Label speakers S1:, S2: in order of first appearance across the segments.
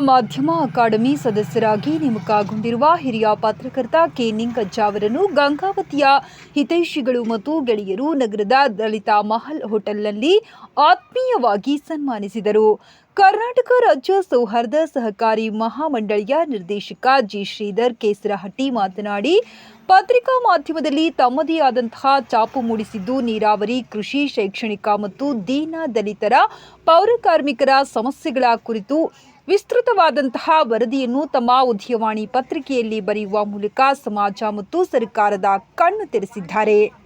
S1: ಮಾಧ್ಯಮ ಅಕಾಡೆಮಿ ಸದಸ್ಯರಾಗಿ ನೇಮಕಗೊಂಡಿರುವ ಹಿರಿಯ ಪತ್ರಕರ್ತ ಕೆ ನಿಂಗಜ್ಜ ಅವರನ್ನು ಗಂಗಾವತಿಯ ಹಿತೈಷಿಗಳು ಮತ್ತು ಗೆಳೆಯರು ನಗರದ ದಲಿತ ಮಹಲ್ ಹೋಟೆಲ್ನಲ್ಲಿ ಆತ್ಮೀಯವಾಗಿ ಸನ್ಮಾನಿಸಿದರು. ಕರ್ನಾಟಕ ರಾಜ್ಯ ಸೌಹಾರ್ದ ಸಹಕಾರಿ ಮಹಾಮಂಡಳಿಯ ನಿರ್ದೇಶಕ ಜಿ ಶ್ರೀಧರ್ ಕೇಸರಹಟ್ಟಿ ಮಾತನಾಡಿ, ಪತ್ರಿಕಾ ಮಾಧ್ಯಮದಲ್ಲಿ ತಮ್ಮದೇ ಆದಂತಹ ಚಾಪು ಮೂಡಿಸಿದ್ದು ನೀರಾವರಿ, ಕೃಷಿ, ಶೈಕ್ಷಣಿಕ ಮತ್ತು ದೀನ ದಲಿತರ ಪೌರಕಾರ್ಮಿಕರ ಸಮಸ್ಯೆಗಳ ಕುರಿತು ವಿಸ್ತೃತವಾದಂತಹ ವರದಿಯನ್ನು ತಮ್ಮ ಉದ್ಯವಾಣಿ ಪತ್ರಿಕೆಯಲ್ಲಿ ಬರೆಯುವ ಮೂಲಕ ಸಮಾಜ ಮತ್ತು ಸರ್ಕಾರದ ಕಣ್ಣು ತೆರೆಸಿದ್ದಾರೆ.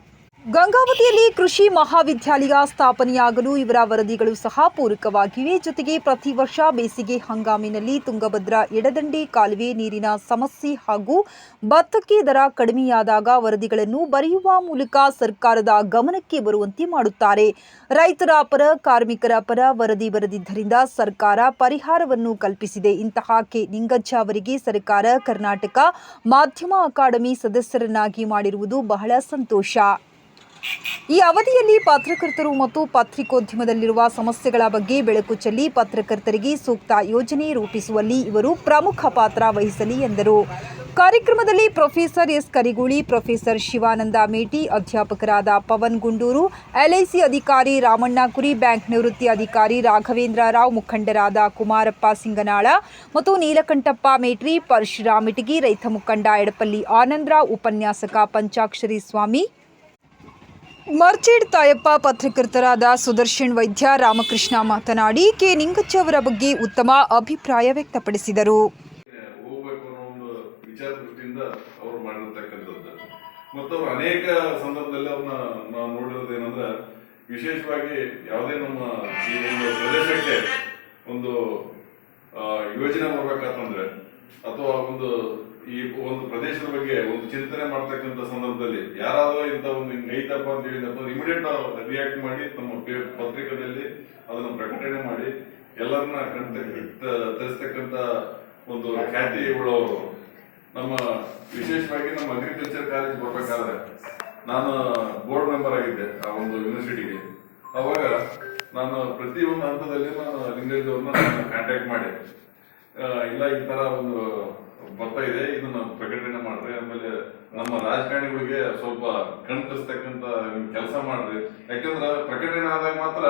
S1: ಗಂಗಾವತಿಯಲ್ಲಿ ಕೃಷಿ ಮಹಾವಿದ್ಯಾಲಯ ಸ್ಥಾಪನೆಯಾಗಲು ಇವರ ವರದಿಗಳು ಸಹ ಪೂರಕವಾಗಿವೆ. ಜೊತೆಗೆ ಪ್ರತಿ ವರ್ಷ ಬೇಸಿಗೆ ಹಂಗಾಮಿನಲ್ಲಿ ತುಂಗಭದ್ರಾ ಎಡದಂಡೆ ಕಾಲುವೆ ನೀರಿನ ಸಮಸ್ಯೆ ಹಾಗೂ ಭತ್ತಕ್ಕೆ ದರ ಕಡಿಮೆಯಾದಾಗ ವರದಿಗಳನ್ನು ಬರೆಯುವ ಮೂಲಕ ಸರ್ಕಾರದ ಗಮನಕ್ಕೆ ಬರುವಂತೆ ಮಾಡುತ್ತಾರೆ. ರೈತರ ಪರ, ಕಾರ್ಮಿಕರ ಪರ ವರದಿ ಬರೆದಿದ್ದರಿಂದ ಸರ್ಕಾರ ಪರಿಹಾರವನ್ನು ಕಲ್ಪಿಸಿದೆ. ಇಂತಹ ಕೆ. ನಿಂಗಜ್ಜ ಅವರಿಗೆ ಸರ್ಕಾರ ಕರ್ನಾಟಕ ಮಾಧ್ಯಮ ಅಕಾಡೆಮಿ ಸದಸ್ಯರನ್ನಾಗಿ ಮಾಡಿರುವುದು ಬಹಳ ಸಂತೋಷ. ಈ ಅವಧಿಯಲ್ಲಿ ಪತ್ರಕರ್ತರು ಮತ್ತು ಪತ್ರಿಕೋದ್ಯಮದಲ್ಲಿರುವ ಸಮಸ್ಯೆಗಳ ಬಗ್ಗೆ ಬೆಳಕು ಚೆಲ್ಲಿ ಪತ್ರಕರ್ತರಿಗೆ ಸೂಕ್ತ ಯೋಜನೆ ರೂಪಿಸುವಲ್ಲಿ ಇವರು ಪ್ರಮುಖ ಪಾತ್ರ ವಹಿಸಲಿ ಎಂದರು. ಕಾರ್ಯಕ್ರಮದಲ್ಲಿ professor S Kariguli, professor Shivananda Meti, ಅಧ್ಯಾಪಕರಾದ Pavan Gunduru LIC ಅಧಿಕಾರಿ ರಾಮಣ್ಣ ಕುರಿ, ಬ್ಯಾಂಕ್ ನಿವೃತ್ತಿ ಅಧಿಕಾರಿ ರಾಘವೇಂದ್ರ ರಾವ್, ಮುಖಂಡರಾದ ಕುಮಾರಪ್ಪ ಸಿಂಗನಾಳ ಮತ್ತು ನೀಲಕಂಠಪ್ಪ ಮೇಟ್ರಿ ಪರಶುರಾಮ್ ಇಟಗಿ, ರೈತ ಮುಖಂಡ ಎಡಪಲ್ಲಿ ಆನಂದರಾವ್ ಉಪನ್ಯಾಸಕ ಪಂಚಾಕ್ಷರಿ ಸ್ವಾಮಿ ಮರ್ಚೆಡ್ ತಾಯಪ್ಪ ಪತ್ರಕರ್ತರಾದ ಸುದರ್ಶನ್ ವೈದ್ಯ ರಾಮಕೃಷ್ಣ ಮಾತನಾಡಿ ಕೆ ನಿಂಗಚ್ಚ ಅವರ ಬಗ್ಗೆ ಉತ್ತಮ ಅಭಿಪ್ರಾಯ ವ್ಯಕ್ತಪಡಿಸಿದರು.
S2: ಅನೇಕ ಸಂದರ್ಭದಲ್ಲಿ ನಾವು ನೋಡಿರೋದು ಏನಂದ್ರೆ, ವಿಶೇಷವಾಗಿ ಯಾವುದೇ ನಮ್ಮ ಈ ಒಂದು ಪ್ರದೇಶಕ್ಕೆ ಒಂದು ಯೋಜನೆ ಬರ್ಬೇಕಂತಂದ್ರೆ ಅಥವಾ ಒಂದು ಈ ಒಂದು ಪ್ರದೇಶದ ಬಗ್ಗೆ ಒಂದು ಚಿಂತನೆ ಮಾಡ್ತಕ್ಕಂಥ ಸಂದರ್ಭದಲ್ಲಿ ಯಾರಾದರೂ ಇಂಥ ಒಂದು ಹಿಂಗ್ ಐತಪ್ಪ ಅಂತ ಹೇಳಿದಪ್ಪ ಇಮಿಡಿಯೇಟ್ ರಿಯಾಕ್ಟ್ ಮಾಡಿ ತಮ್ಮ ಪತ್ರಿಕೆಯಲ್ಲಿ ಅದನ್ನು ಪ್ರಕಟಣೆ ಮಾಡಿ ಎಲ್ಲರನ್ನ ತರಿಸ್ತಕ್ಕಂಥ ಒಂದು ಖ್ಯಾತಿ ಉಳ್ಳವರು. ನಮ್ಮ ವಿಶೇಷವಾಗಿ ನಮ್ಮ ಅಗ್ರಿಕಲ್ಚರ್ ಕಾಲೇಜ್ ಬರ್ಬೇಕಾದ್ರೆ ನಾನು ಬೋರ್ಡ್ ಮೆಂಬರ್ ಆಗಿದ್ದೆ ಆ ಒಂದು ಯೂನಿವರ್ಸಿಟಿಗೆ ಅವಾಗ ನಾನು ಪ್ರತಿ ಒಂದು ಹಂತದಲ್ಲಿ ನಾನು ಲಿಂಗರಾಜ್ ಅವ್ರನ್ನ ನಾನು ಕಾಂಟ್ಯಾಕ್ಟ್ ಮಾಡಿ ಇಲ್ಲ ಈ ತರ ಒಂದು ಬರ್ತಾ ಇದೆ. ಇದನ್ನ ಪ್ರಕಟಣೆ ಮಾಡ್ರಿ, ಆಮೇಲೆ ನಮ್ಮ ರಾಜಕಾರಣಿಗಳಿಗೆ ಸ್ವಲ್ಪ ಕಣ್ತರಿಸ್ತಕ್ಕಂತ ಕೆಲಸ ಮಾಡ್ರಿ. ಯಾಕಂದ್ರೆ ಪ್ರಕಟಣೆ ಆದಾಗ ಮಾತ್ರ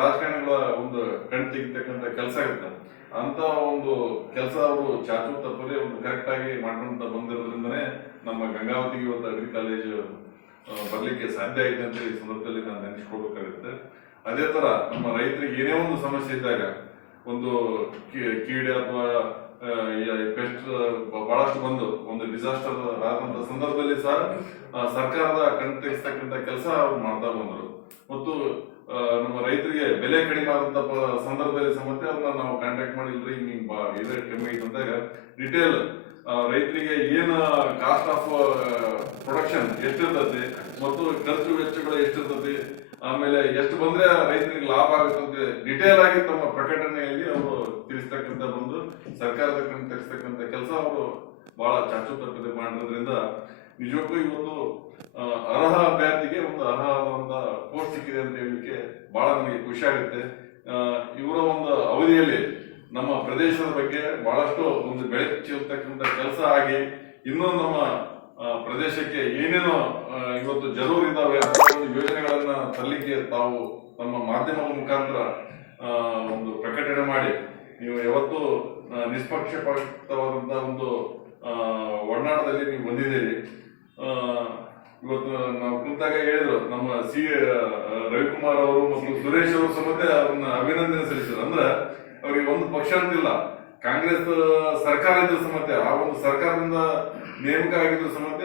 S2: ರಾಜಕಾರಣಿಗಳ ಒಂದು ಕಣ್ ತೆಗಿತಕ್ಕಂತ ಕೆಲಸ ಇರುತ್ತೆ ಅಂತ ಒಂದು ಕೆಲಸ ಅವರು ಚಾಚು ತಪ್ಪದೆ ಒಂದು ಕರೆಕ್ಟ್ ಆಗಿ ಮಾಡ್ಕೊಂತ ಬಂದಿರೋದ್ರಿಂದನೇ ನಮ್ಮ ಗಂಗಾವತಿಗೆ ಇವತ್ತು ಅಗ್ರಿ ಕಾಲೇಜ್ ಬರಲಿಕ್ಕೆ ಸಾಧ್ಯ ಆಯ್ತು ಅಂತ ಈ ಸಂದರ್ಭದಲ್ಲಿ ನಾನು ನೆನೆಸ್ಕೊಳ್ಬೇಕಾಗುತ್ತೆ. ಅದೇ ತರ ನಮ್ಮ ರೈತರಿಗೆ ಏನೇ ಒಂದು ಸಮಸ್ಯೆ ಇದ್ದಾಗ, ಒಂದು ಕೀಡೆ ಅಥವಾ ಪೆಸ್ಟ್ ಬಹಳಷ್ಟು ಬಂದು, ಒಂದು ಡಿಸಾಸ್ಟರ್ ಆದಂತ ಸಂದರ್ಭದಲ್ಲಿ ಸಹ ಸರ್ಕಾರದ ಕಣ್ ತೆಗೆಸ್ತಕ್ಕಂಥ ಕೆಲಸ ಮಾಡ್ತಾ ಬಂದರು. ಮತ್ತು ನಮ್ಮ ರೈತರಿಗೆ ಬೆಲೆ ಕಡಿಮೆ ಆದಂತ ಸಂದರ್ಭದಲ್ಲಿ ಸಮೇತ ಅವ್ರನ್ನ ನಾವು ಕಾಂಟ್ಯಾಕ್ಟ್ ಮಾಡಿಲ್ರಿ ಹಿಂಗ್ ಬಾ, ಇದೇ ಕಮ್ಮಿ ಐತೆ ಅಂದಾಗ ಡಿಟೇಲ್ ರೈತರಿಗೆ ಏನ ಕಾಸ್ಟ್ ಆಫ್ ಪ್ರೊಡಕ್ಷನ್ ಎಷ್ಟಿರ್ತತಿ, ಮತ್ತು ಖರ್ಚು ವೆಚ್ಚಗಳು ಎಷ್ಟಿರ್ತತಿ, ಆಮೇಲೆ ಎಷ್ಟು ಬಂದ್ರೆ ರೈತರಿಗೆ ಲಾಭ ಆಗುತ್ತೆ ಡಿಟೇಲ್ ಆಗಿ ತಮ್ಮ ಪ್ರಕಟಣೆಯಲ್ಲಿ ಅವರು ತಿಳಿಸ್ತಕ್ಕಂಥ ಬಂದು ಸರ್ಕಾರದ ಕಣ್ಣು ತೆಗೆಸ್ತಕ್ಕಂಥ ಕೆಲಸ ಅವರು ಬಹಳ ಚಾಚು ತಪ್ಪದೆ ಮಾಡಿರೋದ್ರಿಂದ ನಿಜಕ್ಕೂ ಇವತ್ತು ಅರ್ಹ ಅಭ್ಯರ್ಥಿಗೆ ಒಂದು ಅರ್ಹವಾದ ಪೋಸ್ಟ್ ಸಿಕ್ಕಿದೆ ಅಂತ ಹೇಳಲಿಕ್ಕೆ ಬಹಳ ನನಗೆ ಖುಷಿ ಆಗುತ್ತೆ. ಇವರ ಒಂದು ಅವಧಿಯಲ್ಲಿ ನಮ್ಮ ಪ್ರದೇಶದ ಬಗ್ಗೆ ಬಹಳಷ್ಟು ಒಂದು ಬೆಳಕು ಕೆಲಸ ಆಗಿ ಇನ್ನೂ ನಮ್ಮ ಪ್ರದೇಶಕ್ಕೆ ಏನೇನು ಇವತ್ತು ಜರೂರು ಇದ್ದಾವೆ ಒಂದು ಯೋಜನೆಗಳನ್ನ ತರಲಿಕ್ಕೆ ತಾವು ನಮ್ಮ ಮಾಧ್ಯಮ ಮುಖಾಂತರ ಒಂದು ಪ್ರಕಟಣೆ ಮಾಡಿ ನೀವು ಯಾವತ್ತು ನಿಷ್ಪಕ್ಷಪಾತವಾದಂತಹ ಒಂದು ಒಡನಾಟದಲ್ಲಿ ನೀವು ಬಂದಿದ್ದೀರಿ. ಇವತ್ತು ನಾವು ಕುಂತಾಗ ಹೇಳಿದ್ರು, ನಮ್ಮ ಸಿ ರವಿಕುಮಾರ್ ಅವರು ಮತ್ತು ಸುರೇಶ್ ಅವರು ಸಮೇತ ಅವ್ರನ್ನ ಅಭಿನಂದನೆ ಸಲ್ಲಿಸಿದ್ರು. ಅಂದ್ರೆ ಅವರಿಗೆ ಒಂದು ಪಕ್ಷ ಅಂತಿಲ್ಲ, ಕಾಂಗ್ರೆಸ್ ಸರ್ಕಾರ ಇದ್ರು ಸಮೇತ, ಆ ಒಂದು ಸರ್ಕಾರದಿಂದ ನೇಮಕ ಆಗಿದ್ರು ಸಮೇತ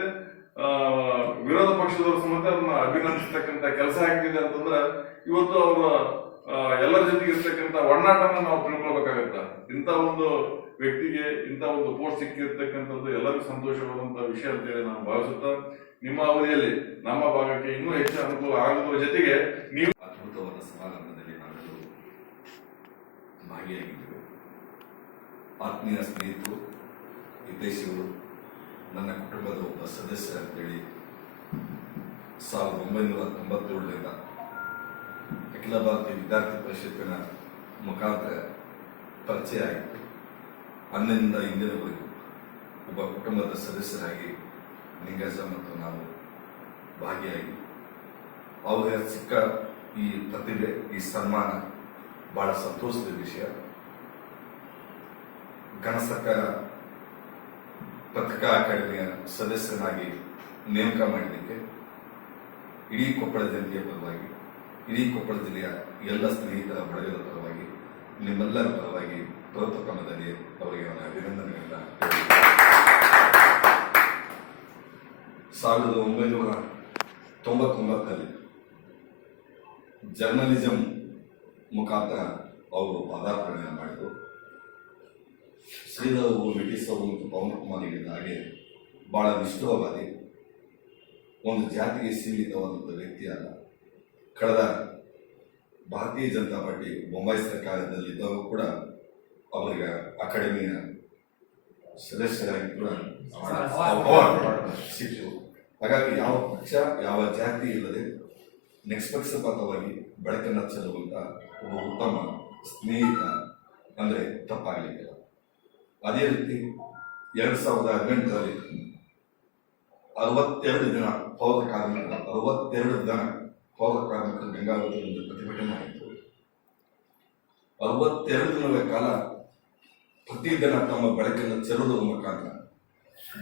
S2: ವಿರೋಧ ಪಕ್ಷದವರು ಸಮೇತ ಅವ್ರನ್ನ ಅಭಿನಂದಿಸತಕ್ಕಂತ ಕೆಲಸ ಆಗಿದೆ ಅಂತಂದ್ರೆ, ಇವತ್ತು ಅವರ ಎಲ್ಲರ ಜೊತೆಗೆ ಇರ್ತಕ್ಕಂಥ ಒಡನಾಟನ ನಾವು ತಿಳ್ಕೊಳ್ಬೇಕಾಗತ್ತ. ಇಂಥ ಒಂದು ವ್ಯಕ್ತಿಗೆ ಇಂಥ ಒಂದು ಪೋಸ್ಟ್ ಸಿಕ್ಕಿರ್ತಕ್ಕಂಥದ್ದು ಎಲ್ಲರಿಗೂ ಸಂತೋಷವಾದಂತಹ ವಿಷಯ ಅಂತ ಹೇಳಿ ನಾನು ಭಾವಿಸುತ್ತಾ, ನಿಮ್ಮ ಅವಧಿಯಲ್ಲಿ ನಮ್ಮ ಭಾಗಕ್ಕೆ ಇನ್ನೂ ಹೆಚ್ಚು ಅನುಕೂಲ ಆಗುವ ಜೊತೆಗೆ ನೀವು
S3: ಅದ್ಭುತವಾದ ಸಮಾರಂಭದಲ್ಲಿ ನಾವೆಲ್ಲರೂ ಭಾಗಿಯಾಗಿದ್ದೆವು. ಆತ್ಮೀಯ ಸ್ನೇಹಿತರು ಹಿತೈಷಿಗಳು ನನ್ನ ಕುಟುಂಬದ ಒಬ್ಬ ಸದಸ್ಯ ಅಂತೇಳಿ ಸಾವಿರದ ಒಂಬೈನೂರ ತೊಂಬತ್ತೇಳರಿಂದ ಅಖಿಲ ಭಾರತೀಯ ವಿದ್ಯಾರ್ಥಿ ಪರಿಷತ್ತಿನ ಮುಖಾಂತರ ಪರಿಚಯ ಆಗಿತ್ತು ಅಂದಿನಿಂದ ಇಂದಿನವರೆಗೂ ಒಬ್ಬ ಕುಟುಂಬದ ಸದಸ್ಯರಾಗಿ ನಿಂಗಜ ಮತ್ತು ನಾವು ಭಾಗಿಯಾಗಿ. ಅವರಿಗೆ ಸಿಕ್ಕ ಈ ಪ್ರತಿಭೆ, ಈ ಸನ್ಮಾನ ಬಹಳ ಸಂತೋಷದ ವಿಷಯ. ಗಣಸಕ ಪತ್ರಿಕಾ ಅಕಾಡೆಮಿಯ ಸದಸ್ಯನಾಗಿ ನೇಮಕ ಮಾಡಲಿಕ್ಕೆ ಇಡೀ ಕೊಪ್ಪಳ ಜನತೆಯ ಪರವಾಗಿ ಇಡೀ ಕೊಪ್ಪಳ ಜಿಲ್ಲೆಯ ಎಲ್ಲ ಸ್ನೇಹಿತರ ಬಳಗದ ಪರವಾಗಿ, ನಿಮ್ಮೆಲ್ಲರ ಪರವಾಗಿ ಪ್ರಪ್ರಥಮದಲ್ಲಿ ಅವರಿಗೆ ಅವನ ಅಭಿನಂದನೆಗಳನ್ನ ಸಾವಿರದ ಒಂಬೈನೂರ ತೊಂಬತ್ತೊಂಬತ್ತರಲ್ಲಿ ಜರ್ನಲಿಸಂ ಮುಖಾಂತರ ಅವರು ಪಾದಾರ್ಪಣೆಯನ್ನು ಮಾಡಿದರು. ಶ್ರೀಧರ್ ಅವರು ಬ್ರಿಟಿಷ್ ಅವರು ಮತ್ತು ಪವನ್ ಕುಮಾರ್ ಹೇಳಿದ ಹಾಗೆ ಬಹಳ ನಿಷ್ಠುರವಾದಿ ಒಂದು ಜಾತಿಗೆ ಸೀಮಿತವಾದಂಥ ವ್ಯಕ್ತಿ ಕಳೆದ ಭಾರತೀಯ ಜನತಾ ಪಾರ್ಟಿ ಮುಂಬೈ ಸರ್ಕಾರದಲ್ಲಿದ್ದವರು ಕೂಡ ಅವರಿಗೆ ಅಕಾಡೆಮಿಯ ಸದಸ್ಯರಾಗಿ ಕೂಡ ಸಿಕ್ಕಿತು. ಹಾಗಾಗಿ ಯಾವ ಪಕ್ಷ ಯಾವ ಜಾತಿ ಇಲ್ಲದೆ ನಿಷ್ಪಕ್ಷಪಾತವಾಗಿ ಬೆಳಕನ್ನು ಚೆಲ್ಲುವಂತ ಒಬ್ಬ ಉತ್ತಮ ಸ್ನೇಹಿತ ಅಂದ್ರೆ ತಪ್ಪಾಗಲಿಕ್ಕಿಲ್ಲ. ಅದೇ ರೀತಿ ಎರಡು ಸಾವಿರದ ಹದಿನೆಂಟರಲ್ಲಿ ಅರವತ್ತೆರಡು ದಿನ ಪೌರ ಕಾರ್ಮಿಕರು ಅರವತ್ತೆರಡು ದಿನ ಪೌರ ಗಂಗಾವತಿಯಲ್ಲಿ ಪ್ರತಿಭಟನೆ ಆಯಿತು ಅರವತ್ತೆರಡು ದಿನಗಳ ಕಾಲ ಪ್ರತಿದಿನ ತಮ್ಮ ಬೆಳಕನ್ನು ಚೆಲ್ಲುವುದರ ಮುಖಾಂತರ,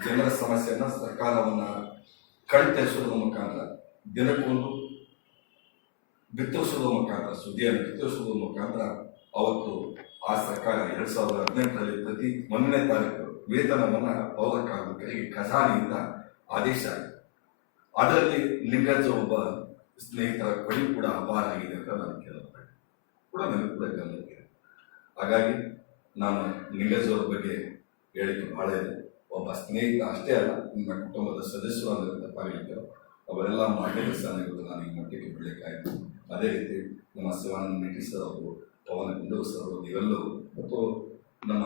S3: ಜನರ ಸಮಸ್ಯೆಯನ್ನ ಸರ್ಕಾರವನ್ನ ಕಣ್ತರಿಸುವುದರ ಮುಖಾಂತರ, ದಿನಕ್ಕೊಂದು ಬಿತ್ತರಿಸುವುದರ ಮುಖಾಂತರ, ಸುದ್ದಿಯನ್ನು ಬಿತ್ತರಿಸುವುದರ ಮುಖಾಂತರ ಅವತ್ತು ಆ ಸರ್ಕಾರ ಎರಡ್ ಸಾವಿರದ ಹದಿನೆಂಟರಲ್ಲಿ ಪ್ರತಿ ಒಂದನೇ ತಾರೀಕು ವೇತನವನ್ನ ಪೌರ ಖಜಾನೆಯಿಂದ ಆದೇಶ ಅದರಲ್ಲಿ ಲಿಂಗಜ ಒಬ್ಬ ಸ್ನೇಹಿತರ ಬಳಿ ಕೂಡ ಅಪಾರ ಆಗಿದೆ ಅಂತ ನಾನು ಕೇಳಬಲ್ಲೆ ಕೂಡ ನನಗೆ ಕೂಡ ಗಮನಕ್ಕೆ ಹಾಗಾಗಿ ನಾನು ಲಿಂಗಜ್ ಬಗ್ಗೆ ಹೇಳಿಕೆ ಬಹಳ ಇದೆ. ಒಬ್ಬ ಸ್ನೇಹಿತ ಅಷ್ಟೇ ಅಲ್ಲ, ನಿಮ್ಮ ಕುಟುಂಬದ ಸದಸ್ಯರು ಅಂದ್ರೆ ತಪ್ಪಾಗಲಿಕ್ಕೆ ಅವರೆಲ್ಲ ಮಾಡಿದ ಸ್ಥಾನಗಳು ನಾನು ಈ ಮಟ್ಟಿಗೆ ಬೆಳಕಾಯಿತು ಅದೇ ರೀತಿ ನಮ್ಮ ಶಿವಾನಂದ ಮೆಟ್ಟಿ ಸರ್ ಅವರು, ಪವನ ಗುಂಡೂರು ಸರ್ ಅವರು ಇವೆಲ್ಲರೂ ಮತ್ತು ನಮ್ಮ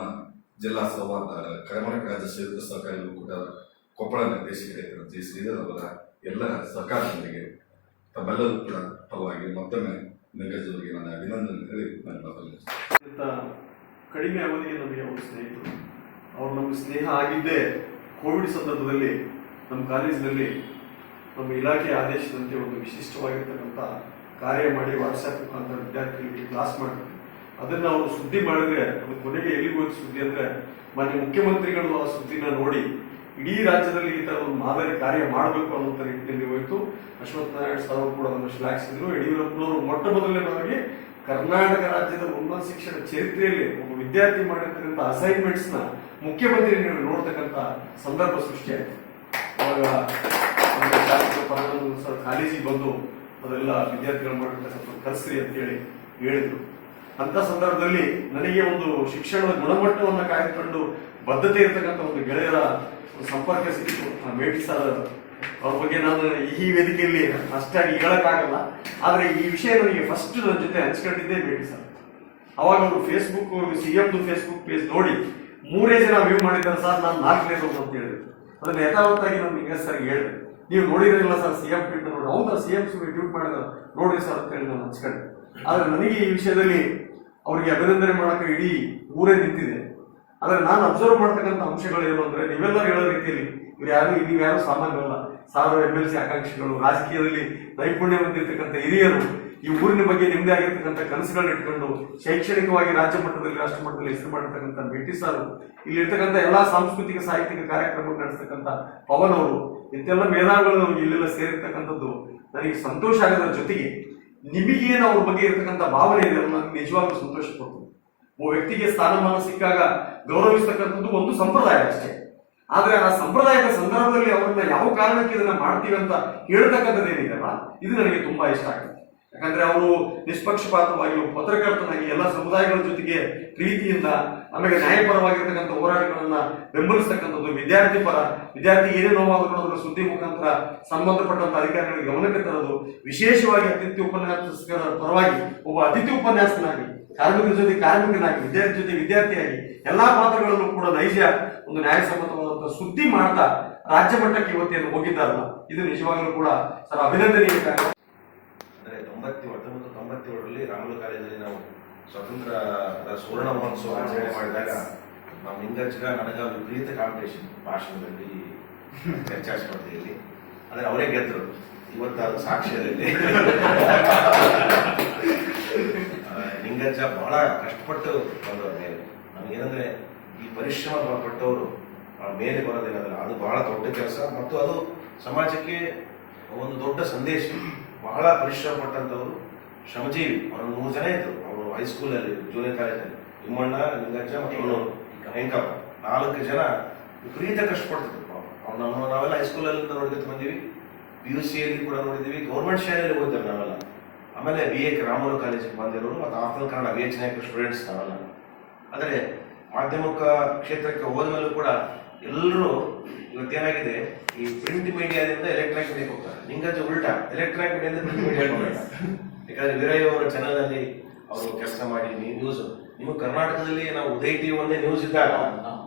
S3: ಜಿಲ್ಲಾ ಸಂವಾದದಾರ ಕರ್ನಾಟಕ ರಾಜ್ಯ ಸಂಯುಕ್ತ ಸಹಕಾರಿ ಒಕ್ಕೂಟ ಕೊಪ್ಪಳ ನಿರ್ದೇಶಕರಾಗಿರುವ ಜಿ ಶ್ರೀಧರ್ ಅವರ ಎಲ್ಲ ಸಹಕಾರದೊಂದಿಗೆ ತಮ್ಮೆಲ್ಲರೂ ಕೂಡ ಪರವಾಗಿ ಮತ್ತೊಮ್ಮೆ ವೆಂಕಟೇಶ್ ಅಭಿನಂದನೆ ಹೇಳಿ ನನ್ನ ಮಾತನ್ನು
S4: ಅಂತ ಕಡಿಮೆ ಅವಧಿಗೆ ನಮಗೆ ಅವರು ಸ್ನೇಹಿತರು. ಅವ್ರು ನಮಗೆ ಸ್ನೇಹ ಆಗಿದ್ದೇ ಕೋವಿಡ್ ಸಂದರ್ಭದಲ್ಲಿ ನಮ್ಮ ಕಾಲೇಜಿನಲ್ಲಿ ನಮ್ಮ ಇಲಾಖೆ ಆದೇಶದಂತೆ ಒಂದು ವಿಶಿಷ್ಟವಾಗಿರ್ತಕ್ಕಂಥ ಕಾರ್ಯ ಮಾಡಿ ವಾಟ್ಸಪ್ ಮುಖಾಂತರ ವಿದ್ಯಾರ್ಥಿಗಳಿಗೆ ಕ್ಲಾಸ್ ಮಾಡಿದ್ರು ಅದನ್ನು ಅವರು ಸುದ್ದಿ ಮಾಡಿದ್ರೆ ಅದು ಕೊನೆಗೆ ಎಲ್ಲಿಗೆ ಹೋಯ್ತು ಸುದ್ದಿ ಅಂದರೆ, ಮಾನ್ಯ ಮುಖ್ಯಮಂತ್ರಿಗಳು ಆ ಸುದ್ದಿನ ನೋಡಿ ಇಡೀ ರಾಜ್ಯದಲ್ಲಿ ಈ ಥರ ಒಂದು ಮಾದರಿ ಕಾರ್ಯ ಮಾಡಬೇಕು ಅನ್ನುವಂಥ ರೀತಿಯಲ್ಲಿ ಹೋಯ್ತು. ಅಶ್ವಥ್ ನಾರಾಯಣ ಸಾವು ಕೂಡ ಅದನ್ನು ಶ್ಲಾಘಿಸಿದ್ರು ಯಡಿಯೂರಪ್ಪನವರು ಮೊಟ್ಟ ಮೊದಲನೇ ಬಾರಿಗೆ ಕರ್ನಾಟಕ ರಾಜ್ಯದ ಉನ್ನತ ಶಿಕ್ಷಣ ಚರಿತ್ರೆಯಲ್ಲಿ ಒಬ್ಬ ವಿದ್ಯಾರ್ಥಿ ಮಾಡಿರ್ತಕ್ಕಂಥ ಅಸೈನ್ಮೆಂಟ್ಸ್ನ ಮುಖ್ಯಮಂತ್ರಿ ನೀವು ನೋಡ್ತಕ್ಕಂಥ ಸಂದರ್ಭ ಸೃಷ್ಟಿಯಾಯಿತು ಅವಾಗ ಸರ್ ಕಾಲೇಜಿಗೆ ಬಂದು ಅದೆಲ್ಲ ವಿದ್ಯಾರ್ಥಿಗಳು ಮಾಡಿರ್ತಕ್ಕಂಥ ಕರೆಸ್ರಿ ಅಂತೇಳಿ ಹೇಳಿದ್ರು. ಅಂತ ಸಂದರ್ಭದಲ್ಲಿ ನನಗೆ ಒಂದು ಶಿಕ್ಷಣದ ಗುಣಮಟ್ಟವನ್ನು ಕಾಯ್ದುಕೊಂಡು ಬದ್ಧತೆ ಇರತಕ್ಕಂಥ ಒಂದು ಗೆಳೆಯರ ಸಂಪರ್ಕ ಸಿಕ್ಕಿತು. ಭೇಟಿ ಸರ್ ಅವ್ರ. ಬಗ್ಗೆ ನಾನು ಈ ವೇದಿಕೆಯಲ್ಲಿ ಅಷ್ಟಾಗಿ ಹೇಳಕ್ಕಾಗಲ್ಲ. ಆದರೆ ಈ ವಿಷಯ ನನಗೆ ಫಸ್ಟ್ ನನ್ನ ಜೊತೆ ಹಂಚ್ಕೊಂಡಿದ್ದೇ ಭೇಟಿ ಸರ್ ಅವಾಗ ಅವರು ಫೇಸ್ಬುಕ್ ಸಿ ಎಮ್ದು ಫೇಸ್ಬುಕ್ ಪೇಜ್ ನೋಡಿ ಮೂರೇ ಜನ ವ್ಯೂ ಮಾಡಿದ್ದಾರೆ ಸರ್ ನಾನು ನಾಲ್ಕನೇದು ಅಂತ ಹೇಳಿದ್ರು. ಅದನ್ನು ಯಥಾವತ್ತಾಗಿ ನಾನು ಈಗ ಸರ್ ಹೇಳಿದೆ. ನೀವು ನೋಡಿರಲಿಲ್ಲ ಸರ್ ಸಿ ಎಂ ಟ್ವೀಟ್ ನೋಡಿ ಅವ್ನ ಸಿ ಎಂ ಟ್ವೀಟ್ ಮಾಡಿದ ನೋಡಿ ಸರ್ ಅಂತ ಹೇಳಿ ನಾನು ಹಂಚ್ಕೊಂಡೆ. ಆದರೆ ನನಗೆ ಈ ವಿಷಯದಲ್ಲಿ ಅವರಿಗೆ ಅಭಿನಂದನೆ ಮಾಡಕ್ಕೆ ಇಡೀ ಊರೇ ನಿಂತಿದೆ. ಆದ್ರೆ ನಾನು ಅಬ್ಸರ್ವ್ ಮಾಡ್ತಕ್ಕಂಥ ಅಂಶಗಳು ಏನು ಅಂದರೆ ನೀವೆಲ್ಲ ಹೇಳೋ ರೀತಿಯಲ್ಲಿ ಇವ್ರು ಯಾರು ಇಲ್ಲಿ ಯಾರು ಸಾಮಾನ್ಯವಲ್ಲ. ಸಾವಿರ ಎಂ ಎಲ್ ಸಿ ಆಕಾಂಕ್ಷಿಗಳು, ರಾಜಕೀಯದಲ್ಲಿ ನೈಪುಣ್ಯ ಹೊಂದಿರತಕ್ಕಂಥ ಹಿರಿಯರು, ಈ ಊರಿನ ಬಗ್ಗೆ ನಿಮ್ಮದೇ ಆಗಿರ್ತಕ್ಕಂಥ ಕನಸುಗಳನ್ನ ಇಟ್ಕೊಂಡು ಶೈಕ್ಷಣಿಕವಾಗಿ ರಾಜ್ಯ ಮಟ್ಟದಲ್ಲಿ, ರಾಷ್ಟ್ರ ಮಟ್ಟದಲ್ಲಿ ಹೆಸರು ಮಾಡಿರ್ತಕ್ಕಂಥ ಬ್ರಿಟಿಷರು ಸಾರು, ಇಲ್ಲಿ ಇರ್ತಕ್ಕಂಥ ಎಲ್ಲಾ ಸಾಂಸ್ಕೃತಿಕ, ಸಾಹಿತ್ಯಿಕ ಕಾರ್ಯಕ್ರಮಗಳು ನಡೆಸ್ತಕ್ಕಂಥ ಪವನ್ ಅವರು ಇಂತೆಲ್ಲ ಮೇಧಾವಿಗಳು ಇಲ್ಲೆಲ್ಲ ಸೇರಿರ್ತಕ್ಕಂಥದ್ದು. ನನಗೆ ಸಂತೋಷ ಆಗೋದ್ರ ಜೊತೆಗೆ ನಿಮಗೇನು ಅವ್ರ ಬಗ್ಗೆ ಇರ್ತಕ್ಕಂಥ ಭಾವನೆ ಇದೆ ನಿಜವಾಗ್ಲೂ ಸಂತೋಷ ಕೊಡ್ತದೆ. ಒಬ್ಬ ವ್ಯಕ್ತಿಗೆ ಸ್ಥಾನಮಾನ ಸಿಕ್ಕಾಗ ಗೌರವಿಸ್ತಕ್ಕಂಥದ್ದು ಒಂದು ಸಂಪ್ರದಾಯ ಅಷ್ಟೇ. ಆದ್ರೆ ಆ ಸಂಪ್ರದಾಯದ ಸಂದರ್ಭದಲ್ಲಿ ಅವರನ್ನ ಯಾವ ಕಾರಣಕ್ಕೆ ಇದನ್ನ ಮಾಡ್ತೀವಿ ಅಂತ ಹೇಳ್ತಕ್ಕಂಥದ್ದು ಏನಿದೆಯಲ್ಲ, ಇದು ನನಗೆ ತುಂಬಾ ಇಷ್ಟ ಆಗುತ್ತೆ. ಯಾಕಂದ್ರೆ ಅವರು ನಿಷ್ಪಕ್ಷಪಾತವಾಗಿ ಪತ್ರಕರ್ತನಾಗಿ ಎಲ್ಲ ಸಮುದಾಯಗಳ ಜೊತೆಗೆ ಪ್ರೀತಿಯಿಂದ ಆಮೇಲೆ ನ್ಯಾಯಪರವಾಗಿರ್ತಕ್ಕಂಥ ಹೋರಾಟಗಳನ್ನ ಬೆಂಬಲಿಸ್ತಕ್ಕಂಥದ್ದು ವಿದ್ಯಾರ್ಥಿ ಪರ, ವಿದ್ಯಾರ್ಥಿ ಏನೇ ನೋವಾದರೂ ಅದರ ಸುದ್ದಿ ಮುಖಾಂತರ ಸಂಬಂಧಪಟ್ಟಂತ ಅಧಿಕಾರಿಗಳಿಗೆ ಗಮನಕ್ಕೆ ತರೋದು ವಿಶೇಷವಾಗಿ ಅತಿಥಿ ಉಪನ್ಯಾಸಕರ ಪರವಾಗಿ ಒಬ್ಬ ಅತಿಥಿ ಉಪನ್ಯಾಸಕನಾಗಿ ಕಾರ್ಮಿಕರ ಜೊತೆ ಕಾರ್ಮಿಕನಾಗಿ, ವಿದ್ಯಾರ್ಥಿ ಜೊತೆ ವಿದ್ಯಾರ್ಥಿಯಾಗಿ ಎಲ್ಲಾ ಪಾತ್ರಗಳಲ್ಲೂ ಕೂಡ ನೈಜ ಒಂದು ನ್ಯಾಯಸಮ್ಮತವಾದಂತಹ ಸುದ್ದಿ ಮಾಡ್ತಾ ರಾಜ್ಯ ಮಟ್ಟಕ್ಕೆ ಇವತ್ತೇನು ಹೋಗಿದ್ದಾರಲ್ಲ, ಇದು ನಿಜವಾಗ್ಲೂ ಕೂಡ ಸರ್ ಅಭಿನಂದನೀಯ ಕಾರ್ಯ
S5: ಅಂದರೆ ಹತ್ತೊಂಬತ್ತು ತೊಂಬತ್ತೇಳರಲ್ಲಿ ರಾಮಲು ಕಾಲೇಜಲ್ಲಿ ನಾವು ಸ್ವತಂತ್ರ ಸುವರ್ಣ ಮಹೋತ್ಸವ ಆಚರಣೆ ಮಾಡಿದಾಗ ನಮ್ಮ ಇಂಗಜ್ಗ ನನಗ ವಿಪರೀತ ಕಾಂಪಿಟೇಷನ್ ಭಾಷಣದಲ್ಲಿ ಚರ್ಚಾ ಸ್ಪರ್ಧೆಯಲ್ಲಿ ಆದರೆ ಅವರೇ ಗೆದ್ದರು ಇವತ್ತು ಅದು ಸಾಕ್ಷ್ಯದಲ್ಲಿ. ಆ, ನಿಂಗಜ್ಜ ಬಹಳ ಕಷ್ಟಪಟ್ಟು ಬಂದವರು ಮೇಲೆ. ನಮಗೇನಂದ್ರೆ ಈ ಪರಿಶ್ರಮ ಪಟ್ಟವರು ಮೇಲೆ ಬರೋದೇನಲ್ಲ ಅದು ಬಹಳ ದೊಡ್ಡ ಕೆಲಸ. ಮತ್ತು ಅದು ಸಮಾಜಕ್ಕೆ ಒಂದು ದೊಡ್ಡ ಸಂದೇಶ. ಬಹಳ ಪರಿಶ್ರಮ ಪಟ್ಟಂತವರು ಶ್ರಮಜೀವಿ. ಅವರು ಮೂರು ಜನ ಇದ್ರು ಅವರು ಹೈಸ್ಕೂಲಲ್ಲಿ ಜೂನಿಯರ್ ಕಾಲೇಜಲ್ಲಿ ತಿಮ್ಮಣ್ಣ ಲಿಂಗಜ್ಜ ಮತ್ತು ಹೆಂಕಪ್ಪ ನಾಲ್ಕು ಜನ ವಿಪರೀತ ಕಷ್ಟಪಡ್ತಿದ್ರು. ಅವ್ರು ನಮ್ಮ ನಾವೆಲ್ಲ ಹೈಸ್ಕೂಲಲ್ಲಿ ನೋಡ್ಕೊತ ಬಂದೀವಿ. ಪಿ ಯು ಸಿಯಲ್ಲಿ ಕೂಡ ನೋಡಿದ್ದೀವಿ ಗೌರ್ಮೆಂಟ್ ಶಾಲೆಯಲ್ಲಿ ಓದಿದ್ರು ನಾವೆಲ್ಲ. ಆಮೇಲೆ ಬಿ ಎ ರಾಮೂರು ಕಾಲೇಜಿಗೆ ಬಂದಿರೋರು ಮತ್ತು after Kannada V H students ನಾವೆಲ್ಲ. ಆದರೆ ಮಾಧ್ಯಮಿಕ ಕ್ಷೇತ್ರಕ್ಕೆ ಹೋದ್ಮೇಲೂ ಕೂಡ ಎಲ್ಲರೂ ಇವತ್ತೇನಾಗಿದೆ, ಈ ಪ್ರಿಂಟ್ ಮೀಡಿಯಾದಿಂದ ಎಲೆಕ್ಟ್ರಾನಿಕ್ ಮೀಡಿಯಾ ಹೋಗ್ತಾರೆ. ನಿಂಗಜ್ಜ ಉಲ್ಟಾ ಎಲೆಕ್ಟ್ರಾನಿಕ್ ಮೀಡಿಯಾದಿಂದ ಪ್ರಿಂಟ್ ಮೀಡಿಯಾ ಹೋಗ್ತಾರೆ ಯಾಕಂದ್ರೆ ವಿರಯ್ ಅವರ ಚಾನಲ್ನಲ್ಲಿ ಅವರು ಕೆಲಸ ಮಾಡಿ ನ್ಯೂಸ್ ನಿಮ್ಮ ಕರ್ನಾಟಕದಲ್ಲಿ ನಾವು ಉದಯ್ ಟಿವಿ ಒಂದೇ ನ್ಯೂಸ್ ಇದ್ದಾಗ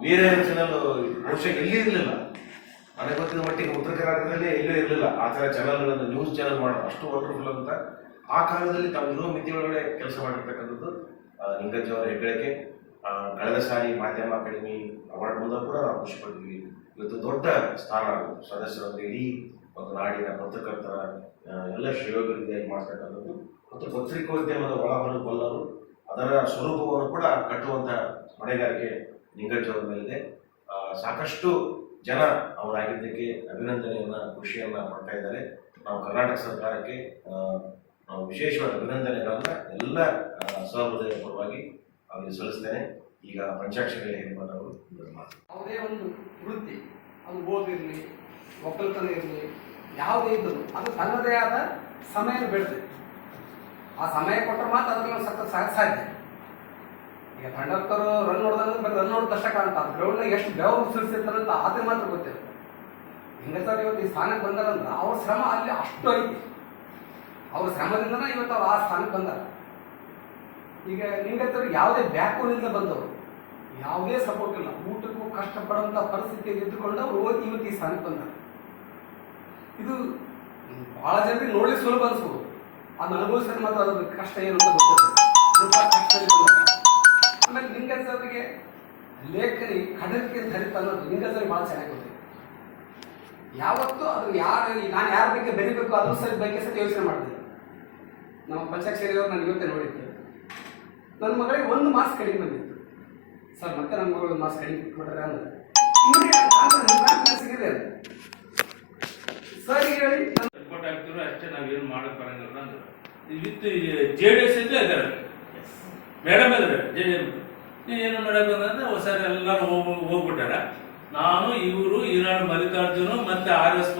S5: ವೀರಯ್ಯ ಚಾನಲ್ ಬಹುಶಃ ಎಲ್ಲಿ ಇರಲಿಲ್ಲ. ನನಗೆ ಗೊತ್ತಿದ್ದ ಮಟ್ಟಿಗೆ ಉತ್ತರ ಕರ್ನಾಟಕದಲ್ಲಿ ಎಲ್ಲೂ ಇರಲಿಲ್ಲ. ಆ ಥರ ಚಾನಲ್ಗಳನ್ನು ನ್ಯೂಸ್ ಚಾನಲ್ ಮಾಡೋದು ಅಷ್ಟು ವಂಡರ್ಫುಲ್ ಅಂತ ಆ ಕಾಲದಲ್ಲಿ ತಾವು ಇರೋ ಮಿತಿ ಒಳಗಡೆ ಕೆಲಸ ಮಾಡಿರ್ತಕ್ಕಂಥದ್ದು ಆ, ನಿಂಗಜ್ಜ ಅವರ ಹೆಗ್ಗಳಿಕೆ ಕಳೆದ ಸಾರಿ ಮಾಧ್ಯಮ ಅಕಾಡೆಮಿ ಅವಾರ್ಡ್ ಮೂಲಕ ಕೂಡ ನಾವು ಖುಷಿ ಪಡ್ತೀವಿ. ಇವತ್ತು ದೊಡ್ಡ ಸ್ಥಾನ ಸದಸ್ಯರು ಇಡೀ ಒಂದು ನಾಡಿನ ಪತ್ರಕರ್ತರ ಎಲ್ಲ ಶ್ರೇಯೋಭಿವೃದ್ಧಿಯಾಗಿ ಮಾಡ್ತಕ್ಕಂಥದ್ದು. ಮತ್ತು ಪತ್ರಿಕೋದ್ಯಮದ ಒಳಹೊರಲು ಬಲ್ಲರು ಅದರ ಸ್ವರೂಪವನ್ನು ಕೂಡ ಕಟ್ಟುವಂಥ ಹೊಣೆಗಾರಿಕೆ ನಿಂಗಜ್ಜ ಅವರ ಮೇಲಿದೆ. ಸಾಕಷ್ಟು ಜನ ಅವರಾಗಿದ್ದಕ್ಕೆ ಅಭಿನಂದನೆಯನ್ನ ಖುಷಿಯನ್ನ ಪಡ್ತಾ ಇದ್ದಾರೆ. ನಾವು ಕರ್ನಾಟಕ ಸರ್ಕಾರಕ್ಕೆ ವಿಶೇಷವಾದ ಅಭಿನಂದನೆಗಳನ್ನು ಎಲ್ಲ ಸಹೃದಯ ಪರವಾಗಿ ಅವರಿಗೆ ಸಲ್ಲಿಸ್ತೇನೆ. ಈಗ ಪಂಚಾಕ್ಷರಿ ಅವರು.
S6: ಯಾವುದೇ ಒಂದು ವೃತ್ತಿ ಅದು ಓದಿರಲಿ ಒಕ್ಕಲ್ತನ ಇರಲಿ, ಯಾವುದೇ ಇದ್ದರೂ ಅದು ತನ್ನದೇ ಆದ ಸಮಯ ಬೆಳೆದಿದೆ ಆ ಸಮಯ ಕೊಟ್ಟರೆ ಮಾತ್ರ ಸಕ್ಸಸ್ ಆಗಕ್ಕೆ ಸಾಧ್ಯ ಈಗ ತಂಡಕ್ಕರು ರನ್ ನೋಡಿದ್ರೆ ಬರೀ ರನ್ ನೋಡಿದ ತಕ್ಷಣ ಕಾಣ್ತಾ ಅದು ಗ್ರೌಂಡ್ನಾಗ ಎಷ್ಟು ಬೆವರು ಸುರಿಸಿರ್ತಾರಂತ ಅದಕ್ಕೆ ಮಾತ್ರ ಗೊತ್ತಿರುತ್ತೆ ಹೆಂಗಸರು ಇವತ್ತು ಈ ಸ್ಥಾನಕ್ಕೆ ಬಂದಾರಂದ್ರೆ ಅವ್ರ ಶ್ರಮ ಅಲ್ಲಿ ಅಷ್ಟು ಐತಿ. ಅವ್ರ ಶ್ರಮದಿಂದನೇ ಇವತ್ತು ಅವ್ರು ಆ ಸ್ಥಾನಕ್ಕೆ ಬಂದಾರ. ಈಗ ನಿಂಗತ್ತವ್ರು ಯಾವುದೇ ಇಲ್ಲದೆ ಬಂದವರು, ಯಾವುದೇ ಸಪೋರ್ಟ್ ಇಲ್ಲ, ಊಟಕ್ಕೂ ಕಷ್ಟಪಡುವಂಥ ಪರಿಸ್ಥಿತಿಯಲ್ಲಿ ಇದ್ದುಕೊಂಡು ಅವ್ರು ಓದಿ ಇವತ್ತು ಈ ಸ್ಥಾನಕ್ಕೆ ಬಂದಾರ. ಇದು ಬಹಳ ಜನರಿಗೆ ನೋಡಿ ಸುಲಭ ಅನಿಸ್ಬೋದು. ಅದನ್ನ ಅನುಭವಿಸಿದ್ರೆ ಮಾತ್ರ ಅದ್ರ ಕಷ್ಟ ಏನು ಅಂತ ಗೊತ್ತಿರ್ತದೆ ಸ್ವಲ್ಪ ಕಷ್ಟದಲ್ಲಿ ಆಮೇಲೆ ಲಿಂಗಸರಿಗೆ ಲೇಖನಿ ಕಡಲಿಕೆ ಧರಿತ ಅನ್ನೋದು ಲಿಂಗಸರಿಗೆ ಭಾಳ ಚೆನ್ನಾಗಿ ಗೊತ್ತಿದೆ ಯಾವತ್ತೂ ಅದು ಯಾರು ನಾನು ಯಾರ ಬಗ್ಗೆ ಬೆರಿಬೇಕು ಅದ್ರ ಸರಿ, ಬಗ್ಗೆ ಸಹ ಯೋಚನೆ ಮಾಡಿದೆ ನಮ್ಮ ಪಂಚಾಕ್ಷರಿಯವರು ನಾನು ಇವತ್ತೇ ನೋಡಿದ್ದೆ ನನ್ನ ಮಗಳಿಗೆ ಒಂದು ಮಾರ್ಕ್ಸ್ ಕಡಿಮೆ ಬಂದಿತ್ತು. ಸರ್ ಮತ್ತೆ ನನ್ನ ಮಗಳು ಒಂದು ಮಾರ್ಕ್ಸ್ ಕಡಿಮೆ ಕೊಟ್ಟರೆ ಅಂದ್ರೆ? ಸಿಗಿದೆ ಸರ್ ಹೇಳಿ. ನಾನು
S7: ರಿಪೋರ್ಟ್ ಅಷ್ಟೇ ನಾವೇನು ಮಾಡಕ್ ಬರಂಗಿಲ್ಲ ಅಂದ್ರೆ. ವಿತ್ ಜೆ ಡಿ ಎಸ್ ಇದ್ದು ಇದ್ದಾರೆ. ಮೇಡಮ್ ಇದ್ದಾರೆ ಜೆ ಡಿ ಎಸ್ ಏನು ಮಾಡಕ್ ಬಂದ್ರೆ ಹೊಸ ಎಲ್ಲರೂ ಹೋಗ್ ಹೋಗ್ಬಿಟ್ಟಾರ. ನಾನು ಇವರು ಈನಾಡು ಮಲ್ಲಿಕಾರ್ಜುನ ಮತ್ತೆ ಆರ್ ಎಸ್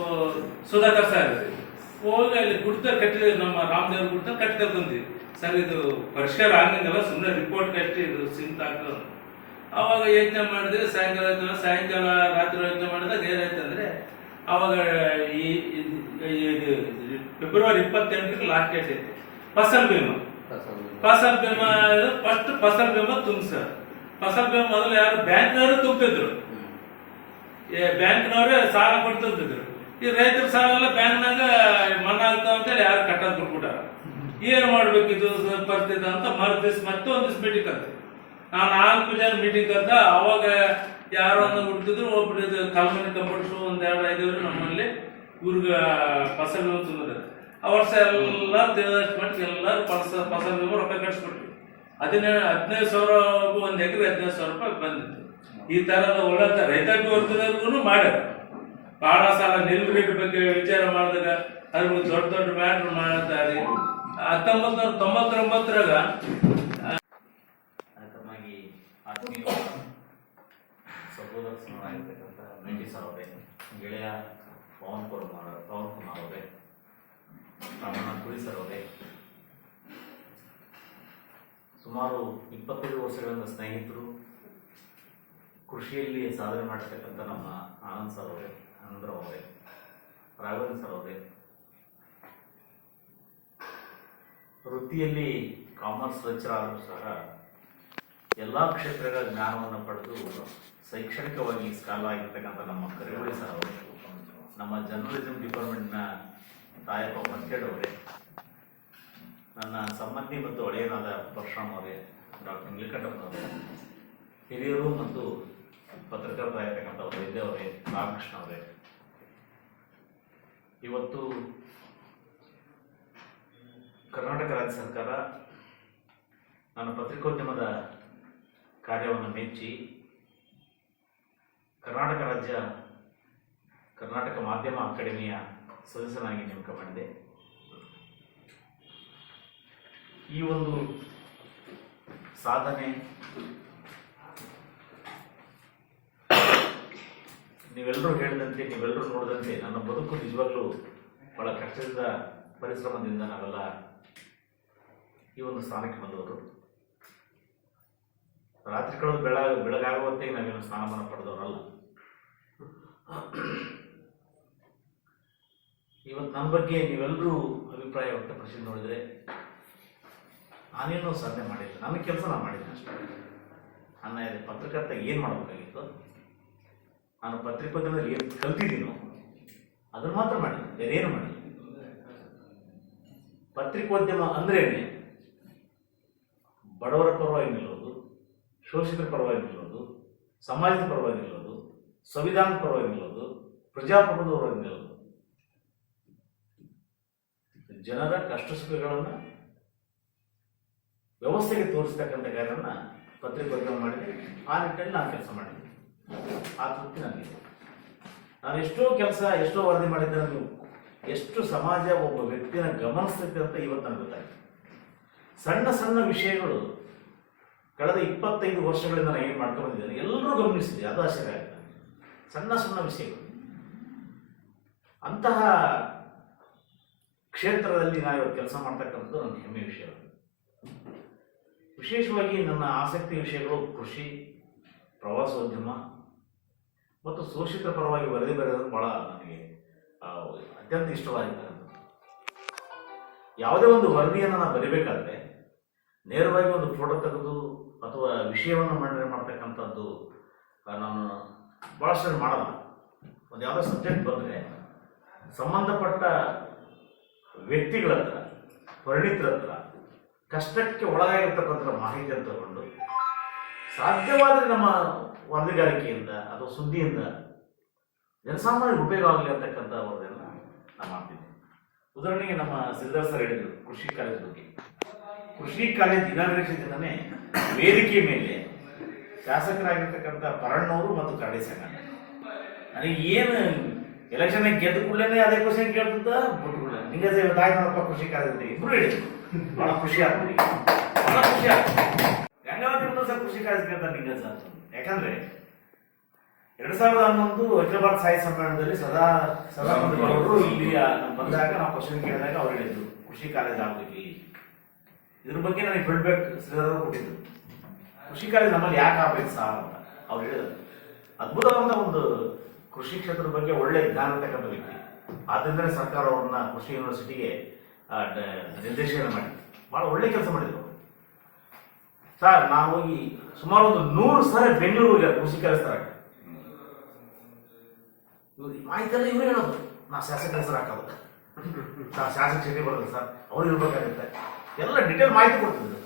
S7: ಸುಧಾಕರ್ ಸರ್ ಇದ್ದಾರೆ. ಹೋಗಿ ಅಲ್ಲಿ ಗುಡ್ತ ಕಟ್ಟಿದ ನಮ್ಮ ರಾಮದೇವ್ರ ಗುಡ್ತ ಕಟ್ಟಿ ಬಂದ್ವಿ ಸರ್ ಇದು ಪರಿಷ್ಕಾರ ಆಗಂಗಿಲ್ಲ ಸುಮ್ಮನೆ ರಿಪೋರ್ಟ್ ಕಟ್ಟಿ ಇದು ಸಿಂತ ಆಗ್ತದೆ ಅವಾಗ ಯೋಚನೆ ಮಾಡಿದ್ರೆ ಸಾಯಂಕಾಲ ಸಾಯಂಕಾಲ ರಾತ್ರಿ ಯೋಚನೆ ಮಾಡಿದಾಗ ಏನಾಯ್ತಂದ್ರೆ ಅವಾಗ ಈ ಇದು- ಫೆಬ್ರವರಿ ಇಪ್ಪತ್ತೆಂಟಕ್ಕೆ ಲಾಸ್ಟ್ ಡೇಟ್ ಐತೆ ಫಸಲ್ ಬಿಮಾ ಫಸಲ್ ಬಿಮಾ ಫಸ್ಟ್ ಫಸಲ್ ಬಿಮಾ ತುಂಬಿಸ್ತಾರೆ ಫಸಲ್ ಬಿಮಾ ಮೊದಲು ಯಾರು ಬ್ಯಾಂಕ್ನವರು ತುಂಬಿದ್ರು ಬ್ಯಾಂಕ್ನವರೇ ಸಾಲ ಕೊಡ್ತಿದ್ರು ಈ ರೈತರ ಸಾಲ ಎಲ್ಲ ಬ್ಯಾಂಕ್ನಾಗ ಮನ್ನಾ ಆಗ್ತಾವ ಅಂತೇಳಿ ಯಾರು ಕಟ್ಟೋದು ಕೊಟ್ಬಿಟ್ಟಾರ. ಏನ್ ಮಾಡ್ಬೇಕು ಇದು ಪರಿಸ್ಥಿತಿ ಅಂತ ಮರು ದಿವ್ಸ ಮತ್ತೆ ಒಂದ್ ದಿವ್ಸ ಮೀಟಿಂಗ್ ಕರ್ತೀವಿ ನಾನು ನಾಲ್ಕು ಜನ ಮೀಟಿಂಗ್ ಕರ್ದ, ಅವಾಗ ಯಾರೋ ಒಂದು ಹುಡ್ತಿದ್ರು ಒಬ್ರು ಇದು ಕಲ್ಮನಿ ಕಂಪ್ಯೂಟರ್ಸ್ ಒಂದ್ ಎರಡು ಐದವರು ನಮ್ಮಲ್ಲಿ, ಊರ್ಗ ಫಸಲ್ ತುಂಬಿದ್ರು ಆ ವರ್ಷ ಎಲ್ಲ ಮಟ್ಟಿಗೆ ಎಲ್ಲರೂ ಫಸ, ಫಸಲ್ ರೊಕ್ಕ ಕಟ್ಸ್ಬಿಟ್ವಿ ಹದಿನೇಳು ಹದಿನೈದು ಸಾವಿರ ಒಂದು ಎಕರೆ ಹದಿನೈದು ಸಾವಿರ ರೂಪಾಯಿ ಬಂದಿತ್ತು. ಈ ತರದ ಒಳ್ಳೆ ರೈತಾಪಿ ವರ್ಗದವ್ರಿಗೂ ಮಾಡ್ಯಾರ. ಬಹಳ ಸಲ ನಿಲ್ಬೇಕು ಬಗ್ಗೆ ವಿಚಾರ ಮಾಡಿದಾಗ ಅದ್ರ ದೊಡ್ಡ ದೊಡ್ಡ ಮ್ಯಾಟ್ರ್ ಮಾಡುತ್ತಾರೆ ಹತ್ತೊಂಬತ್ತು ನೂರ ತೊಂಬತ್ತೊಂಬತ್ತರಾಗ
S8: ಗೆಳೆಯ ಪವನ್ ಪವನ್ ಕುಮಾರ್ ಸುಮಾರು ಇಪ್ಪತ್ತೈದು ವರ್ಷಗಳಿಂದ ಸ್ನೇಹಿತರು ಕೃಷಿಯಲ್ಲಿ ಸಾಧನೆ ಮಾಡಿರ್ತಕ್ಕಂಥ ನಮ್ಮ ಆನಂದ್ ಸರ್ ಅವರೇ ಆನಂದರಾವ್ ಅವರೇ ರಾಘವೇಂದ್ರ ಸರ್ ಅವರೇ ವೃತ್ತಿಯಲ್ಲಿ ಕಾಮರ್ಸ್ ಲೆಕ್ಚರಾದರೂ ಸಹ ಎಲ್ಲ ಕ್ಷೇತ್ರಗಳ ಜ್ಞಾನವನ್ನು ಪಡೆದು ಶೈಕ್ಷಣಿಕವಾಗಿ ಸ್ಕಾಲ ಆಗಿರ್ತಕ್ಕಂಥ ನಮ್ಮ ಕರಿವಳಿ ಸರ್ ಅವರು, ನಮ್ಮ ಜರ್ನಲಿಸಮ್ ಡಿಪಾರ್ಟ್ಮೆಂಟ್ನ ತಾಯಪ್ಪ ಮಂಕೇಡ್ ಅವರೇ, ನನ್ನ ಸಂಬಂಧಿ ಮತ್ತು ಒಡೆಯನಾದ ಪರಶುರಾಮ್ ಅವರೇ, ಡಾಕ್ಟರ್ ನೀಲಕಂಠಪ್ಪನವರೇ ಹಿರಿಯರು ಮತ್ತು ಪತ್ರಕರ್ತರಾಗಿರ್ತಕ್ಕಂಥ ವೈದ್ಯ ಅವರೇ, ರಾಮಕೃಷ್ಣ ಅವರೇ. ಇವತ್ತು ಕರ್ನಾಟಕ ರಾಜ್ಯ ಸರ್ಕಾರ ನನ್ನ ಪತ್ರಿಕೋದ್ಯಮದ ಕಾರ್ಯವನ್ನು ಮೆಚ್ಚಿ ಕರ್ನಾಟಕ ರಾಜ್ಯ ಕರ್ನಾಟಕ ಮಾಧ್ಯಮ ಅಕಾಡೆಮಿಯ ಸದಸ್ಯನಾಗಿ ನೇಮಕ ಮಾಡಿದೆ. ಈ ಒಂದು ಸಾಧನೆ ನೀವೆಲ್ಲರೂ ಹೇಳಿದಂತೆ ನೀವೆಲ್ಲರೂ ನೋಡಿದಂತೆ ನನ್ನ ಬದುಕು ನಿಜವಾಗ್ಲೂ ಬಹಳ ಕಷ್ಟದಿಂದ, ಪರಿಶ್ರಮದಿಂದ ನಾವೆಲ್ಲ ಈ ಒಂದು ಸ್ಥಾನಕ್ಕೆ ಬಂದವರು. ರಾತ್ರಿ ಕಳೆದು ಬೆಳ ಬೆಳಗಾಗುವಂತೆ ನಾವೇನು ಸ್ಥಾನಮಾನ ಪಡೆದವರಲ್ಲ. ಇವತ್ತು ನನ್ನ ಬಗ್ಗೆ ನೀವೆಲ್ಲರೂ ಅಭಿಪ್ರಾಯ ವ್ಯಕ್ತಪಡಿಸಿ ನೋಡಿದರೆ, ನಾನೇನೋ ಸಾಧನೆ ಮಾಡಿಲ್ಲ. ನನ್ನ ಕೆಲಸ ನಾನು ಮಾಡಿದ್ದೆ ಅಷ್ಟೇ. ನನ್ನ ಪತ್ರಕರ್ತ ಏನು ಮಾಡಬೇಕಾಗಿತ್ತು? ನಾನು ಪತ್ರಿಕೋದ್ಯಮದಲ್ಲಿ ಏನು ಕಲ್ತಿದ್ದೀನೋ ಅದನ್ನು ಮಾತ್ರ ಮಾಡಿ ಬೇರೆ ಏನು ಮಾಡಿಲ್ಲ ಪತ್ರಿಕೋದ್ಯಮ ಅಂದ್ರೇನೆ ಬಡವರ ಪರವಾಗಿ ನಿಲ್ಲೋದು ಶೋಷಿತರ ಪರವಾಗಿ ನಿಲ್ಲೋದು, ಸಮಾಜದ ಪರವಾಗಿ ನಿಲ್ಲೋದು, ಸಂವಿಧಾನದ ಪರವಾಗಿ ನಿಲ್ಲೋದು, ಪ್ರಜಾಪ್ರಭುತ್ವದ ಪರವಾಗಿ ನಿಲ್ಲೋದು. ಜನರ ಕಷ್ಟ ಸುಖಗಳನ್ನು ವ್ಯವಸ್ಥೆಗೆ ತೋರಿಸ್ತಕ್ಕಂಥ ಕಾರ್ಯವನ್ನು ಪತ್ರಿಕೋದ್ಯಮ ಮಾಡಿದೆ. ಆ ನಿಟ್ಟಿನಲ್ಲಿ ನಾನು ಕೆಲಸ ಮಾಡಿದ್ದೆ ಆ ತೃಪ್ತಿ ನನಗೆ ನಾನು ಎಷ್ಟೋ ಕೆಲಸ, ಎಷ್ಟೋ ವರದಿ ಮಾಡಿದ್ದೆ ನೀವು ಎಷ್ಟು ಸಮಾಜ ಒಬ್ಬ ವ್ಯಕ್ತಿನ ಗಮನಿಸ್ತೈತೆ ಅಂತ ಇವತ್ತು ನನಗೆ ಗೊತ್ತಾಯ್ತು. ಸಣ್ಣ ಸಣ್ಣ ವಿಷಯಗಳು ಕಳೆದ ಇಪ್ಪತ್ತೈದು ವರ್ಷಗಳಿಂದ ನಾನು ಏನು ಮಾಡ್ಕೊಂಡು ಬಂದಿದ್ದೇನೆ, ಎಲ್ಲರೂ ಗಮನಿಸಿದೆ, ಅದು ಆಶ್ಚರ್ಯ ಆಗ್ತದೆ ಸಣ್ಣ ಸಣ್ಣ ವಿಷಯಗಳು. ಅಂತಹ ಕ್ಷೇತ್ರದಲ್ಲಿ ನಾನು ಇವತ್ತು ಕೆಲಸ ಮಾಡ್ತಕ್ಕಂಥದ್ದು ನನ್ನ ಹೆಮ್ಮೆ ವಿಷಯ. ವಿಶೇಷವಾಗಿ ನನ್ನ ಆಸಕ್ತಿ ವಿಷಯಗಳು ಕೃಷಿ, ಪ್ರವಾಸೋದ್ಯಮ ಮತ್ತು ಶೋಷಿತರ ಪರವಾಗಿ ವರದಿ ಬರೆಯೋದು ಭಾಳ ನನಗೆ ಅತ್ಯಂತ ಇಷ್ಟವಾಗಿರ್ತಕ್ಕಂಥದ್ದು ಯಾವುದೇ ಒಂದು ವರದಿಯನ್ನು ನಾನು ಬರಿಬೇಕಾದ್ರೆ, ನೇರವಾಗಿ ಒಂದು ಫೋಟೋ ತೆಗೆದು ಅಥವಾ ವಿಷಯವನ್ನು ಮಂಡನೆ ಮಾಡ್ತಕ್ಕಂಥದ್ದು ನಾನು ಭಾಳಷ್ಟು ಮಾಡಲ್ಲ. ಒಂದು ಯಾವುದೋ ಸಬ್ಜೆಕ್ಟ್ ಬಂದರೆ, ಸಂಬಂಧಪಟ್ಟ ವ್ಯಕ್ತಿಗಳ ಹತ್ರ, ಪರಿಣಿತರ ಹತ್ರ, ಕಷ್ಟಕ್ಕೆ ಒಳಗಾಗಿರ್ತಕ್ಕಂಥ ಮಾಹಿತಿಯನ್ನು ತಗೊಂಡು, ಸಾಧ್ಯವಾದರೆ ನಮ್ಮ ವರದಿಗಾರಿಕೆಯಿಂದ ಅಥವಾ ಸುದ್ದಿಯಿಂದ ಜನಸಾಮಾನ್ಯರಿಗೆ ಉಪಯೋಗ ಆಗಲಿ ಅಂತಕ್ಕಂಥ ವರದಿಯನ್ನು ನಾನು ಮಾಡ್ತೀನಿ. ಉದಾಹರಣೆಗೆ ನಮ್ಮ ಸಿದ್ಧಾರ್ಥ ಸರ್ ಹೇಳಿದರು ಕೃಷಿ ಕಾಲೇಜ್ ಬಗ್ಗೆ. ಕೃಷಿ ಕಾಲೇಜ್ ಇನಾಗ್ರೇಷನ್ ದಿನನೇ ವೇದಿಕೆ ಮೇಲೆ ಶಾಸಕರಾಗಿರ್ತಕ್ಕಂಥ ಪರಣ್ಣವರು ಮತ್ತು ಕರಡಿ ಸಂಘ. ನನಗೆ ಏನು ಎಲೆಕ್ಷನ್ ಗೆದ್ದ ಕೂಡಲೇ ಅದೇ ಕ್ವಶನ್ ಕೇಳ್ತಿದ್ದ? ಬಿಟ್ಬಿಡ ನಿಂಗೆ ಆಯ್ತು ನೋಡಪ್ಪ ಕೃಷಿ ಕಾಲೇಜ್ ಇಬ್ರು ಹೇಳಿದ್ರು. ಬಹಳ ಖುಷಿ ಆಗ್ತದೆ ಬಹಳ ಖುಷಿ ಆಗ್ತದೆ ಗಂಗಾವತಿ ಸರ್ ಕೃಷಿ ಕಾಲೇಜ್ ಕೇಳ್ತಾರೆ ಅಂತ. ಯಾಕಂದ್ರೆ ಎರಡ್ ಸಾವಿರದ ಹನ್ನೊಂದು ಅಖಿಲ ಭಾರತ ಸಮ್ಮೇಳನದಲ್ಲಿ ಸದಾ ಸದಾನಂದ ಅವರು ಇಲ್ಲಿ ಬಂದಾಗ ನಾವು ಕ್ವಶನ್ ಕೇಳಿದಾಗ ಅವ್ರು ಹೇಳಿದ್ರು, ಕೃಷಿ ಕಾಲೇಜ್ ಆಗ್ಬೇಕು ಇಲ್ಲಿ. ಇದ್ರ ಬಗ್ಗೆ ನನಗೆ ಫೀಡ್ಬ್ಯಾಕ್ ಶ್ರೀಧರ್ ಕೊಟ್ಟಿದ್ರು. ಕೃಷಿ ಕಾಲೇಜ್ ನಮ್ಮಲ್ಲಿ ಯಾಕೆ ಆಗ್ಬೇಕು ಸಾರ್ ಅಂತ ಅವ್ರು ಹೇಳಿದ್ರು. ಅದ್ಭುತವಾದ ಒಂದು ಕೃಷಿ ಕ್ಷೇತ್ರದ ಬಗ್ಗೆ ಒಳ್ಳೆ ಜ್ಞಾನ ತಕ್ಕಂಥ ವ್ಯಕ್ತಿ. ಆದ್ದರಿಂದ ಸರ್ಕಾರ ಅವ್ರನ್ನ ಕೃಷಿ ಯೂನಿವರ್ಸಿಟಿಗೆ ನಿರ್ದೇಶನ ಮಾಡಿ ಭಾಳ ಒಳ್ಳೆ ಕೆಲಸ ಮಾಡಿದ್ರು ಸರ್, ನಾವು ಹೋಗಿ ಸುಮಾರು ಒಂದು ನೂರು ಸಲ ಬೆಂಗಳೂರು ಕೃಷಿ ಕೆಲಸ ಮಾಹಿತಿಯೆಲ್ಲ ಇವ್ರು ಹೇಳೋದು. ನಾ ಶಾಸಕ ಹೆಸರು ಹಾಕೋದು ನಾ ಶಾಸಕ ಶೆಟ್ಟಿ ಬರೋದು ಸರ್. ಅವ್ರು ಇರ್ಬೇಕಾಗುತ್ತೆ. ಎಲ್ಲ ಡಿಟೇಲ್ ಮಾಹಿತಿ ಕೊಡ್ತಿದ್ರು